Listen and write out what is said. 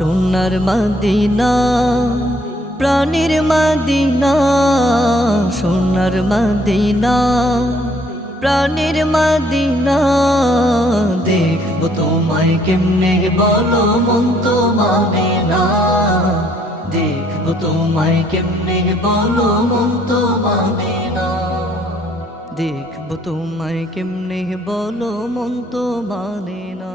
সোনার মদিনা প্রাণের মদিনা, সোনার মদিনা প্রাণের মদিনা। দেখবো তোমায় কেমনে বলো মন তো মানে না, দেখবো তোমায় কেমনে বলো মন তো মানে না, দেখবো তোমায় কেমনে বলো মন তো মানে না।